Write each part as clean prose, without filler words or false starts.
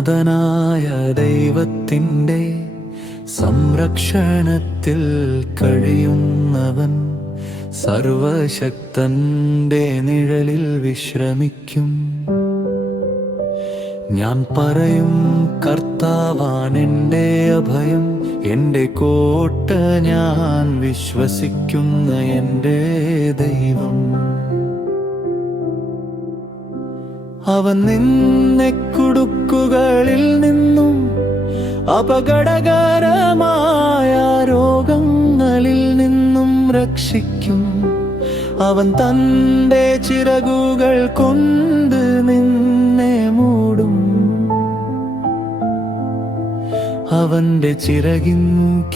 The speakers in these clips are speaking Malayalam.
ഉന്നതനായ ദൈവത്തിൻ്റെ സംരക്ഷണത്തിൽ കഴിയുന്നവൻ സർവശക്തന്റെ നിഴലിൽ വിശ്രമിക്കും. ഞാൻ പറയും, കർത്താവാണെൻ്റെ അഭയം, എൻ്റെ കോട്ട, ഞാൻ വിശ്വസിക്കുന്ന എൻ്റെ ദൈവം. അവൻ നിന്നെ കുടുക്കുകളിൽ നിന്നും അപകടകരമായ രോഗങ്ങളിൽ നിന്നും രക്ഷിക്കും. അവൻ തൻ്റെ ചിറകുകൾ കൊണ്ട് നിന്നെ മൂടും. അവന്റെ ചിറകിൻ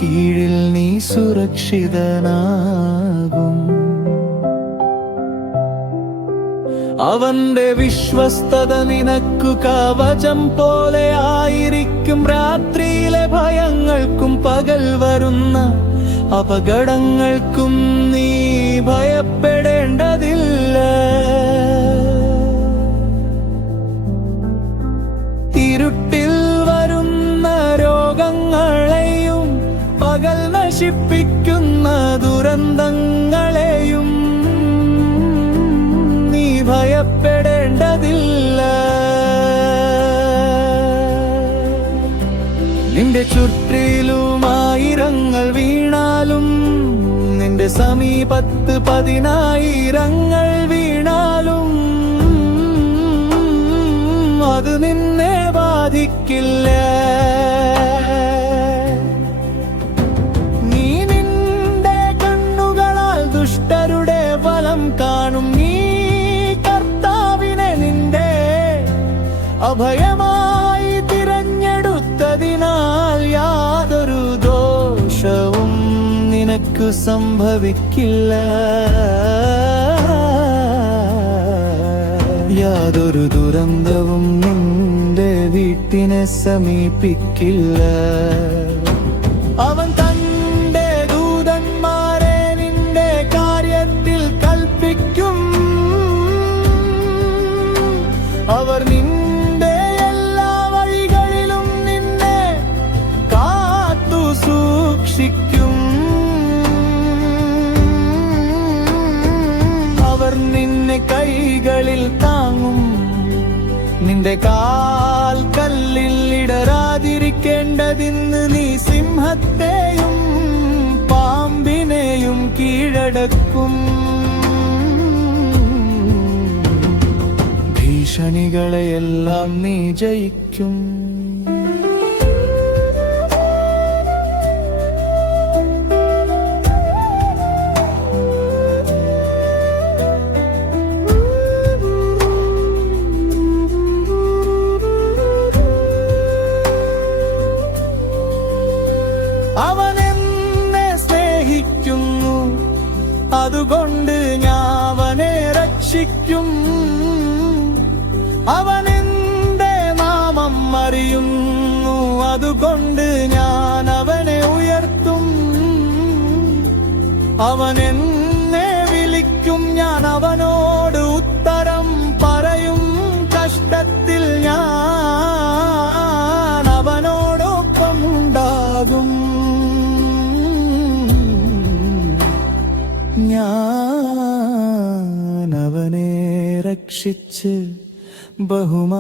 കീഴിൽ നീ സുരക്ഷിതനാകും. അവന്റെ വിശ്വസ്തത നിനക്കു കവചം പോലെ ആയിരിക്കും. രാത്രിയിലെ ഭയങ്ങൾക്കും പകൽ വരുന്ന അപകടങ്ങൾക്കും നീ ഭയപ്പെടേണ്ടതില്ല. ഇരുട്ടിൽ വരുന്ന രോഗങ്ങളെയും പകൽ നശിപ്പിക്കുന്ന ദുരന്തങ്ങളെയും നീ ഭയപ്പെടേണ്ടതില്ല. നിന്റെ ചുറ്റിലും ആയിരങ്ങൾ വീണാലും, നിന്റെ സമീപത്ത് 10,000 വീണാലും അത് നിന്നെ ബാധിക്കില്ല. നീ നിന്റെ കണ്ണുകളാൽ ദുഷ്ടരുടെ ഫലം കാണും. നീ കർത്താവിനെ നിന്റെ അഭയമായി തിരഞ്ഞെടുത്തതിനാൽ യാതൊരു ദോഷവും നിനക്ക് സംഭവിക്കില്ല. യാതൊരു ദുരന്തവും നിന്റെ വീട്ടിനെ സമീപിക്കില്ല. അവൻ തന്റെ ദൂതന്മാരെ നിന്റെ കാര്യത്തിൽ കൽപ്പിക്കും. അവർ നിന്റെ എല്ലാ വഴികളിലും നിന്നെ കാത്തു സൂക്ഷിക്കും. അവർ നിന്നെ കൈകളിൽ താങ്ങും. നിന്റെ കാൽ കല്ലിൽ ഇടരാതിരിക്കേണ്ടതിന് നീ സിംഹത്തെയും പാമ്പിനെയും കീഴടക്കും. ഭീഷണികളെയെല്ലാം നീ ജയിക്കും. അവൻ എന്നെ സ്നേഹിക്കുന്നു, അതുകൊണ്ട് ഞാൻ അവനെ രക്ഷിക്കും. അവൻ എന്റെ നാമം അറിയുന്നു, അതുകൊണ്ട് ഞാൻ അവനെ ഉയർത്തും. അവൻ എന്നെ വിളിക്കും, ഞാൻ അവനോട് ഉത്തരം പറയും. കഷ്ടത്തിൽ ഞാൻ അവനോടൊപ്പം ഉണ്ടാകും. ഞാൻ അവനെ രക്ഷിച്ച് ബഹുമാ